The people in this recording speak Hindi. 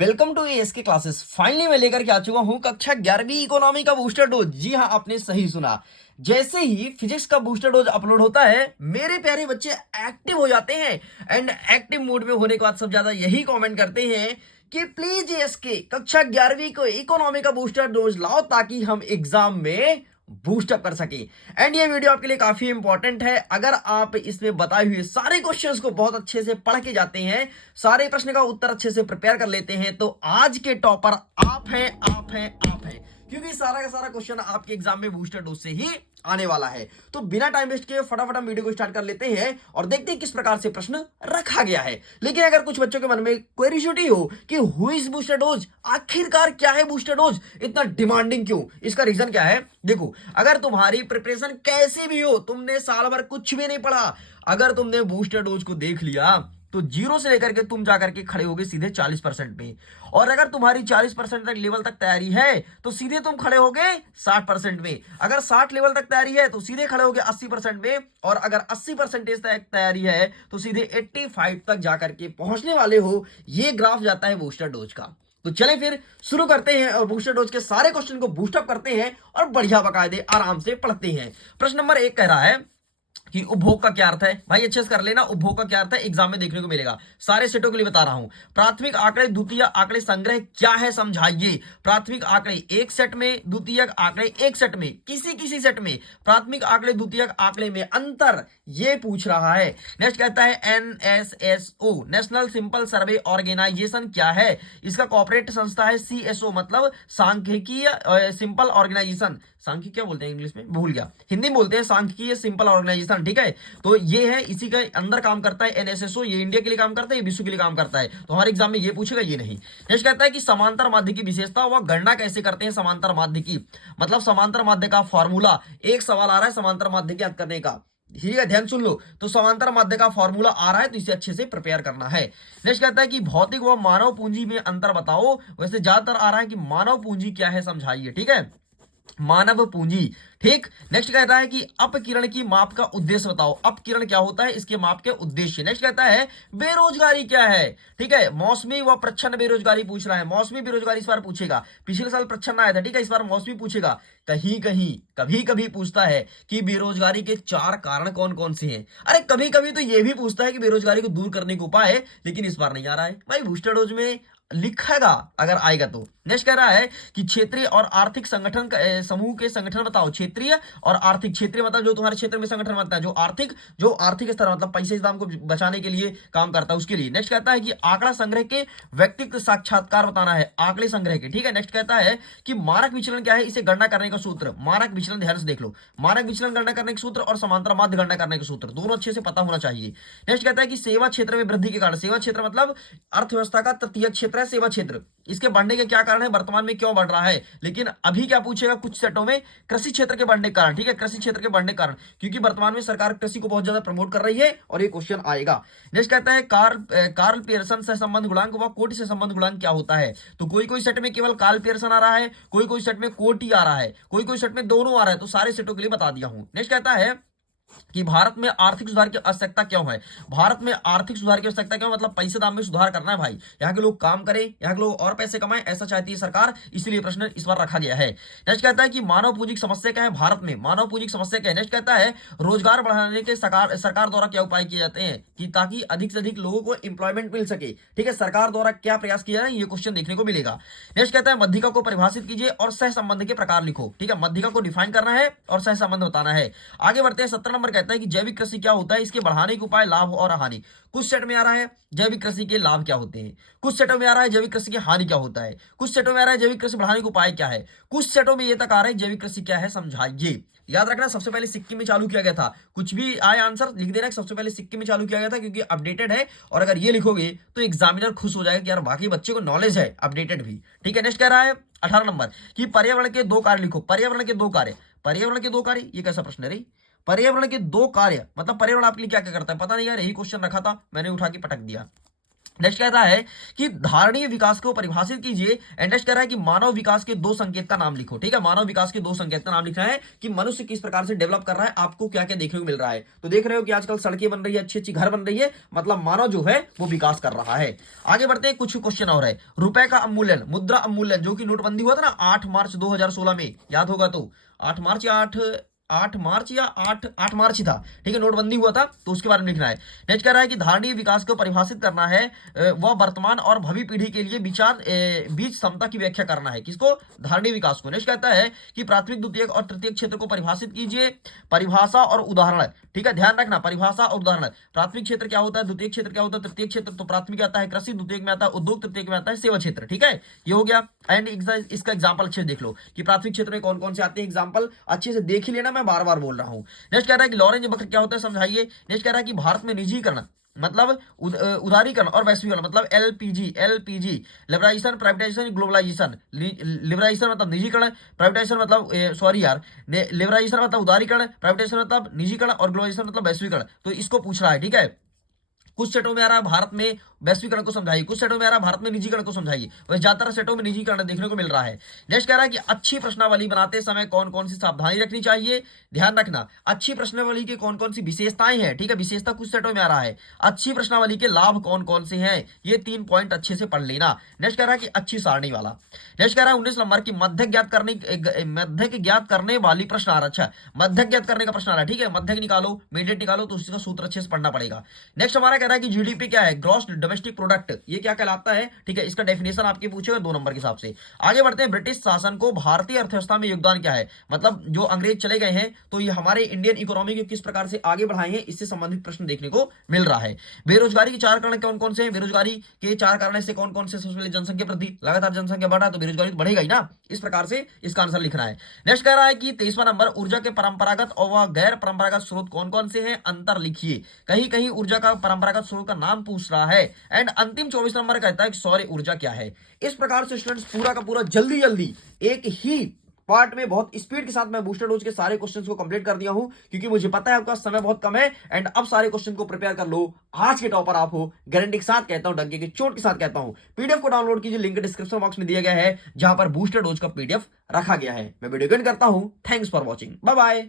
Welcome to ASK classes. Finally मैं लेकर के आ चुका हूं कक्षा 11वीं इकोनॉमी का बूस्टर डोज। जी हां, आपने सही सुना। जैसे ही फिजिक्स का बूस्टर डोज अपलोड होता है, मेरे प्यारे बच्चे एक्टिव हो जाते हैं। एंड एक्टिव मूड में होने के बाद सब ज्यादा यही कमेंट करते हैं कि प्लीज एएसके कक्षा 11वीं को इकोनॉमी का बूस्टर डोज लाओ ताकि हम एग्जाम में बूस्टअप कर सके। एंड ये वीडियो आपके लिए काफी इंपॉर्टेंट है। अगर आप इसमें बताए हुए सारे क्वेश्चंस को बहुत अच्छे से पढ़ के जाते हैं, सारे प्रश्न का उत्तर अच्छे से प्रिपेयर कर लेते हैं, तो आज के टॉपर आप हैं, आप हैं, आप हैं। क्योंकि सारा का सारा क्वेश्चन आपके एग्जाम में बूस्टर डोज से ही आने वाला है। तो बिना टाइम वेस्ट किए फटाफट हम वीडियो को स्टार्ट कर लेते हैं और देखते हैं किस प्रकार से प्रश्न रखा गया है। लेकिन अगर कुछ बच्चों के मन में क्वेरीसिटी हो कि हु इज बूस्टर डोज, आखिरकार क्या है बूस्टर डोज, इतना डिमांडिंग क्यों, इसका रीजन क्या है। देखो, अगर तुम्हारी प्रिपरेशन कैसी भी हो, तुमने साल भर कुछ भी नहीं पढ़ा, अगर तुमने बूस्टर डोज को देख लिया तो जीरो से लेकर के तुम जाकर के खड़े होगे सीधे 40% पे। और अगर तुम्हारी 40% तक लेवल तक तैयारी है तो सीधे तुम खड़े होगे 60% में। अगर 60 लेवल तक तैयारी है तो सीधे खड़े होगे 80% में। और अगर 80% तक तैयारी है तो सीधे 85 तक जाकर के पहुंचने वाले हो। ये ग्राफ जाता है बूस्टर डोज का। तो चले फिर शुरू करते हैं और बूस्टर डोज के सारे क्वेश्चन को बूस्टअप करते हैं और बढ़िया बकायदे आराम से पढ़ते हैं। प्रश्न नंबर 1 कह रहा है कि उपभोग का क्या अर्थ है। भाई अच्छे से कर लेना, उपभोग का क्या अर्थ है एग्जाम में देखने को मिलेगा। सारे सेटों के लिए बता रहा हूं। प्राथमिक आंकड़े द्वितीय आंकड़े संग्रह क्या है समझाइए। प्राथमिक आंकड़े एक सेट में, द्वितीयक आंकड़े एक सेट में, किसी किसी सेट में। प्राथमिक आंकड़े द्वितीयक आंकड़े में अंतर, ये पूछ रहा है। नेक्स्ट कहता है एनएसएसओ नेशनल सिंपल सर्वे ऑर्गेनाइजेशन क्या है। इसका कॉर्पोरेट संस्था है सीएसओ, मतलब सांख्यिकीय सिंपल ऑर्गेनाइजेशन। सांख्यिक क्या बोलते हैं इंग्लिश में, भूल गया, हिंदी में बोलते हैं सांख्यिकीय सिंपल ऑर्गेनाइजेशन। ठीक है, तो ये है, इसी के अंदर काम करता है एनएसएसओ। ये इंडिया के लिए काम करता है, ये विश्व के लिए काम करता है। तो हमारे एग्जाम में ये पूछेगा, ये नहीं। नेक्स्ट कहता है कि समांतर माध्य की विशेषता व गणना कैसे करते हैं समांतर माध्य की, मतलब समांतर माध्य का फॉर्मूला। एक सवाल आ रहा है समांतर माध्य ज्ञात करने का, ठीक है, ध्यान सुन लो। तो समांतर माध्य का फॉर्मूला आ रहा है, तो इसे अच्छे से प्रिपेयर करना है। नेक्स्ट कहता है कि भौतिक व मानव पूंजी में अंतर बताओ। वैसे ज्यादातर आ रहा है कि मानव पूंजी क्या है समझाइए। ठीक है, मानव पूंजी। ठीक, नेक्स्ट कहता है कि अपकिरण की माप का उद्देश्य बताओ। अपकिरण क्या होता है, इसके माप के उद्देश्य। नेक्स्ट कहता है बेरोजगारी क्या है। ठीक है, मौसमी व प्रच्छन्न बेरोजगारी पूछ रहा है। मौसमी बेरोजगारी इस बार पूछेगा, पिछले साल प्रच्छन्न आया था। ठीक है, इस बार मौसमी पूछेगा। कहीं कहीं कभी कभी पूछता है कि बेरोजगारी के 4 कारण कौन कौन से हैं। अरे कभी कभी तो ये भी पूछता है कि बेरोजगारी को दूर करने के उपाय, लेकिन इस बार नहीं आ रहा है। भाई बूस्टर डोज में लिखेगा अगर आएगा तो। नेक्स्ट कह रहा है कि क्षेत्रीय और आर्थिक संगठन समूह के संगठन बताओ। क्षेत्रीय और आर्थिक, क्षेत्रीय मतलब जो तुम्हारे क्षेत्र में संगठन बनता है, जो आर्थिक स्तर मतलब पैसे दाम को बचाने के लिए काम करता है, उसके लिए। नेक्स्ट कहता है कि आंकड़ा संग्रह के व्यक्तिगत साक्षात्कार बताना है, आंकड़े संग्रह के। ठीक है, नेक्स्ट कहता है कि मानक विचलन क्या है, इसे गणना करने का सूत्र। मानक विचलन ध्यान से देख लो, मानक विचलन गणना करने के सूत्र और समांतर माध्य गणना करने के सूत्र दोनों अच्छे से पता होना चाहिए। नेक्स्ट कहता है कि सेवा क्षेत्र में वृद्धि के कारण, सेवा क्षेत्र मतलब अर्थव्यवस्था का तृतीय क्षेत्र है सेवा क्षेत्र, इसके बढ़ने के क्या कारण है, वर्तमान में क्यों बढ़ रहा है। लेकिन अभी क्या पूछेगा कुछ सेटों में, कृषि क्षेत्र के बढ़ने के कारण। ठीक है, कृषि क्षेत्र के बढ़ने के कारण, क्योंकि वर्तमान में सरकार कृषि को बहुत ज्यादा प्रमोट कर रही है और ये क्वेश्चन आएगा। नेक्स्ट कहता है कार्ल पियर्सन सहसंबंध गुणांक व कोटि सहसंबंध गुणांक क्या होता है। तो कोई कोई सेट में केवल कार्ल पियर्सन आ रहा है, कोई कोई सेट में कोटि आ रहा है, कोई कोई सेट में दोनों आ रहा है। तो सारे सेटों के लिए बता दिया हूं। नेक्स्ट कहता है कि भारत में आर्थिक सुधार की आवश्यकता क्यों है। भारत में आर्थिक सुधार की आवश्यकता क्यों, मतलब पैसे दाम में सुधार करना है भाई, यहाँ के लोग काम करें, यहाँ के लोग और पैसे कमाएं, ऐसा चाहती है सरकार, इसलिए प्रश्न इस बार रखा गया है। नेक्स्ट कहता है कि मानव पूंजी की समस्या क्या है भारत में, मानव पूंजी की समस्या क्या है। नेक्स्ट कहता है रोजगार बढ़ाने के सरकार द्वारा क्या उपाय किए जाते हैं कि ताकि अधिक से अधिक लोगों को इंप्लॉयमेंट मिल सके। ठीक है, सरकार द्वारा क्या प्रयास किया जाए, ये क्वेश्चन देखने को मिलेगा। नेक्स्ट कहता है मध्यिका को परिभाषित कीजिए और सह संबंध के प्रकार लिखो। ठीक है, मध्यिका को डिफाइन करना है और सह संबंध बताना है। आगे बढ़ते हैं। 17 नंबर कहता है कि जैविक कृषि क्या होता है, इसके बढ़ाने के उपाय, लाभ और हानि। कुछ सेट में आ रहा है जैविक कृषि के लाभ क्या होते हैं, कुछ सेटों में आ रहा है जैविक कृषि की हानि क्या होता है, कुछ सेटों में आ रहा है जैविक कृषि बढ़ाने के उपाय क्या है, कुछ सेटों में ये तक आ रहा है जैविक कृषि क्या है समझाइए। याद रखना सबसे पहले सिक्किम में चालू किया गया था, कुछ भी आए आंसर लिख देना सबसे पहले सिक्किम में चालू किया गया था, क्योंकि अपडेटेड है। और अगर ये लिखोगे तो एग्जामिनर खुश हो जाएगा कि यार बाकी बच्चे को नॉलेज है, अपडेटेड भी। ठीक है, नेक्स्ट कह रहा है 18 नंबर कि पर्यावरण के 2 कार्य लिखो। पर्यावरण के 2 कार्य, पर्यावरण के 2 कार्य, ये कैसा प्रश्न है रे। पर्यावरण के 2 कार्य मतलब पर्यावरण आपके लिए क्या क्या करता है, पता नहीं यार, यही क्वेश्चन रखा था मैंने उठा के पटक दिया। नेक्स्ट कहता है कि धारणीय विकास को परिभाषित कीजिए। एंड नेक्स्ट कह रहा है कि मानव विकास के दो संकेत का नाम लिखो। ठीक है, मानव विकास के दो संकेत का नाम लिखना है कि मनुष्य किस प्रकार से डेवलप कर रहा है, आपको क्या क्या देखने को मिल रहा है। तो देख रहे हो कि आजकल सड़कें बन रही है, अच्छी अच्छी घर बन रही है, मतलब मानव जो है वो विकास कर रहा है। आगे बढ़ते हैं, कुछ क्वेश्चन और है। रुपए का अवमूल्यन, मुद्रा अवमूल्यन, जो कि नोटबंदी हुआ था ना 8 मार्च 2016 में, याद होगा तो 8 मार्च या 8 मार्च या 8 मार्च ही था। ठीक है, नोटबंदी हुआ था, तो उसके बारे में लिखना है। नेक्स्ट कह रहा है कि धारणीय विकास को परिभाषित करना है, वह वर्तमान और भावी पीढ़ी के लिए बीच समता की व्याख्या करना है। किसको? धारणीय विकास को। नेक्स्ट कहता है कि प्राथमिक, द्वितीयक और तृतीयक क्षेत्र को परिभाषित कीजिए। परिभाषा और उदाहरण। ठीक है, ध्यान रखना, परिभाषा और उदाहरण। प्राथमिक क्षेत्र क्या होता है, द्वितीय क्षेत्र क्या होता है, तृतीय क्षेत्र। तो प्राथमिक आता है कृषि, द्वितीय में आता है उद्योग, तृतीय में आता है सेवा क्षेत्र। ठीक है, ये हो गया। एंड इसका एग्जाम्पल अच्छे से देख लो कि प्राथमिक क्षेत्र में कौन कौन से आते हैं, एग्जाम्पल अच्छे से देख ही लेना, मैं बार बार बोल रहा हूं। नेक्स्ट कह रहा है कि लॉरेंज वक्र क्या होता है, समझाइए। नेक्स्ट कह रहा है कि भारत में निजीकरण मतलब उदारीकरण और वैश्वीकरण मतलब LPG liberalisation, privatisation, globalisation. Liberalisation मतलब निजीकरण, प्राइवेटाइजेशन मतलब सॉरी यार, लिबराइजेशन मतलब उदारीकरण, प्राइवेटाइजेशन मतलब निजीकरण और ग्लोबलाइजेशन मतलब वैश्वीकरण। तो इसको पूछ रहा है। ठीक है, कुछ सेटों में आ रहा है भारत में वैश्वीकरण को समझाइए, कुछ सेटों में आ रहा है भारत में निजीकरण को समझाइए। वैसे ज्यादातर सेटों में निजीकरण देखने को मिल रहा है। नेक्स्ट कह रहा है कि अच्छी प्रश्नावली बनाते समय कौन कौन सी सावधानी रखनी चाहिए। ध्यान रखना, अच्छी प्रश्नावली की कौन कौन सी विशेषताएं हैं। ठीक है, विशेषता कुछ सेटों में आ रहा है। अच्छी प्रश्नावली के लाभ कौन कौन से हैं, ये 3 पॉइंट अच्छे से पढ़ लेना। नेक्स्ट कह रहा है कि अच्छी सारणी वाला। नेक्स्ट कह रहा है 19 नंबर की मध्यक ज्ञात करने वाली प्रश्न आ रहा। अच्छा, मध्यक ज्ञात करने का प्रश्न आ रहा है। ठीक है, मध्यक निकालो, मीडियट निकालो, तो उसका सूत्र अच्छे से पढ़ना पड़ेगा। नेक्स्ट हमारा कह रहा है कि जीडीपी क्या है, ग्रॉस डोमेस्टिक प्रोडक्ट, ये क्या कहलाता है। ठीक है, इसका डेफिनेशन आपके पूछेगा 2 नंबर के हिसाब से। आगे बढ़ते हैं, ब्रिटिश शासन को भारतीय अर्थव्यवस्था में योगदान क्या है, मतलब जो अंग्रेज चले गए हैं तो ये हमारे इंडियन इकोनॉमी को किस प्रकार से आगे बढ़ाए हैं, इससे संबंधित प्रश्न देखने को मिल रहा है। बेरोजगारी के 4 कारण कौन कौन से हैं, बेरोजगारी के 4 कारण से कौन कौन से, सबसे पहले जनसंख्या वृद्धि, लगातार जनसंख्या बढ़ा तो बेरोजगारी तो बढ़ेगा ही ना, इस प्रकार से इसका आंसर लिखना है। नेक्स्ट कह रहा है कि 23वां नंबर, ऊर्जा के परंपरागत और गैर परंपरागत स्रोत कौन कौन से हैं, अंतर लिखिए। कहीं कहीं ऊर्जा का परंपरागत स्रोत का नाम पूछ रहा है। एंड अंतिम 24 नंबर कहता है कि सौर ऊर्जा क्या है। इस प्रकार से स्टूडेंट्स पूरा का पूरा जल्दी जल्दी एक ही पार्ट में बहुत स्पीड के साथ मैं बूस्टर डोज के सारे क्वेश्चंस को कंप्लीट कर दिया हूं, क्योंकि मुझे पता है आपका समय बहुत कम है। एंड अब सारे क्वेश्चन को प्रिपेयर कर लो, आज के टॉपर आप हो, गारंटी के साथ कहता हूं, डंके के चोट के साथ कहता हूं। पीडीएफ को डाउनलोड कीजिए, लिंक डिस्क्रिप्शन बॉक्स में दिया गया है, जहां पर बूस्टर डोज का पीडीएफ रखा गया है। मैं वीडियो एंड करता हूं। Thanks for watching, bye bye.